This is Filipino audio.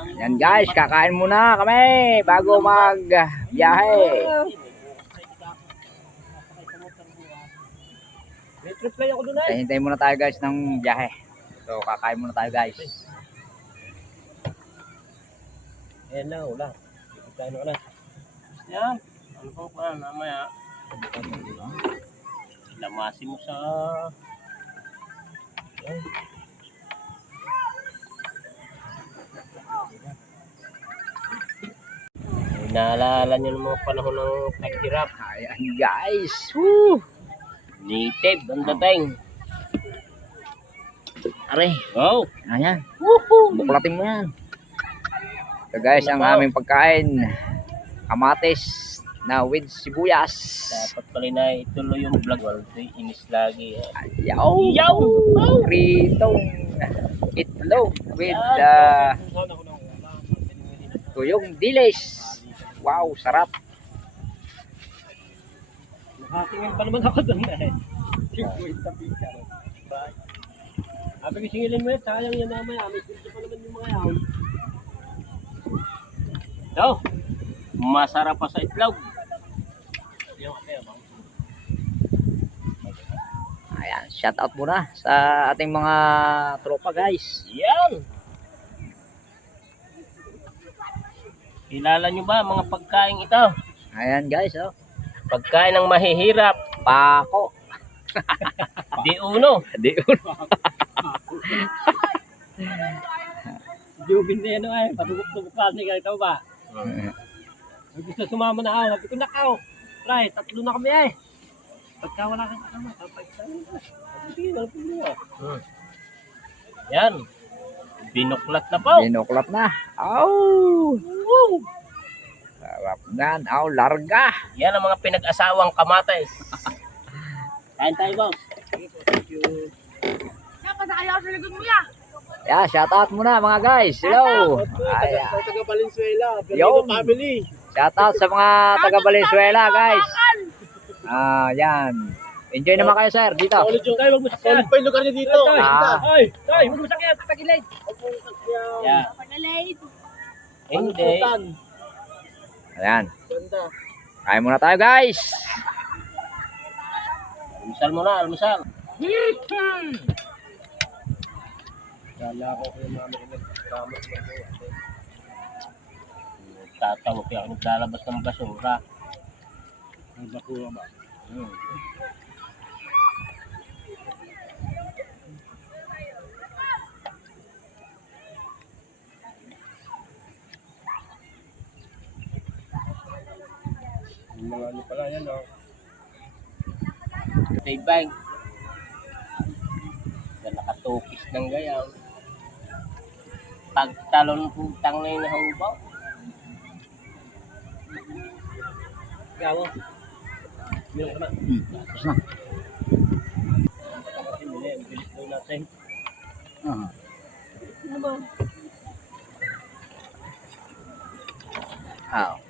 Yan guys, kakain muna kami bago mag biyahe. May reply ako doon ay. Hintayin muna tayo guys ng biyahe. So kakain muna tayo guys. Ayan na, wala. Na ka na. Yan. Ano pang pa, mamaya. Lamasin mo sa... Yan. Naalala niyo ng mga panahon ng paghirap. Ayan guys. Woo! Native, ang dating. Are, Wow! ayan. Buklatin mo yan. So guys, ang aming pagkain. Kamatis na with sibuyas. Dapat pala na ituloy yung vlog. Well, inis lagi. Ayaw! Yaw! Pritong itlog with uh, tuyong dilis. Wow, sarap. Nakatingin pa naman ako doon eh. Singkwit sa pika. Sabi ko singilin mo yan, sayang yan naman. May pinto pa naman yung mga yaon. Ito, masarap pa sa itlog. Yung ate, abang. Ayan, shout out muna sa ating mga tropa guys. Yan! Kilala nyo ba mga pagkain ito? Ayan guys, oh. Pagkain ng mahihirap. Pako. Di uno. Di Jubin na yan ay. Patubok-tubok ni kahit ba? May gusto sumama na ako. Sabi ko, nakaw. Try, tatlo na kami eh. Pagka wala kang kasama, kapag tayo na. Sige, wala problema. Hmm. Yan. Binuklat na po. Binuklap na. Aw! Sarap yan. Aw, larga. Yan ang mga pinag-asawang kamates. Kain tayo, boss. Yeah, shout out muna mga guys. Hello. Ayan. taga Valenzuela. Yo. family. Shout out sa mga taga Valenzuela guys. Ah, yan. Enjoy naman kayo sir dito. Solid yung kayo, wag mo sakyan. Solid pa yung lugar niya dito. Ah. Ay, ay, wag mo sakyan. Tagilid. Yeah. Hindi. Ayan. Kain muna tayo guys. Almusal muna, almusal. Kala ko kayo mami nagkamot na ko. Tatawa kaya ako naglalabas ng basura. Ang basura ba? Hmm. Yung mga ano pala yan, oh. State Bank. Na nakatukis ng gayaw. Pagtalon putang na yung nahubaw. Gawo. Meron ka na. Hmm, tapos na. Muli, ang bilis daw natin. Ah. Ano ba? Ah.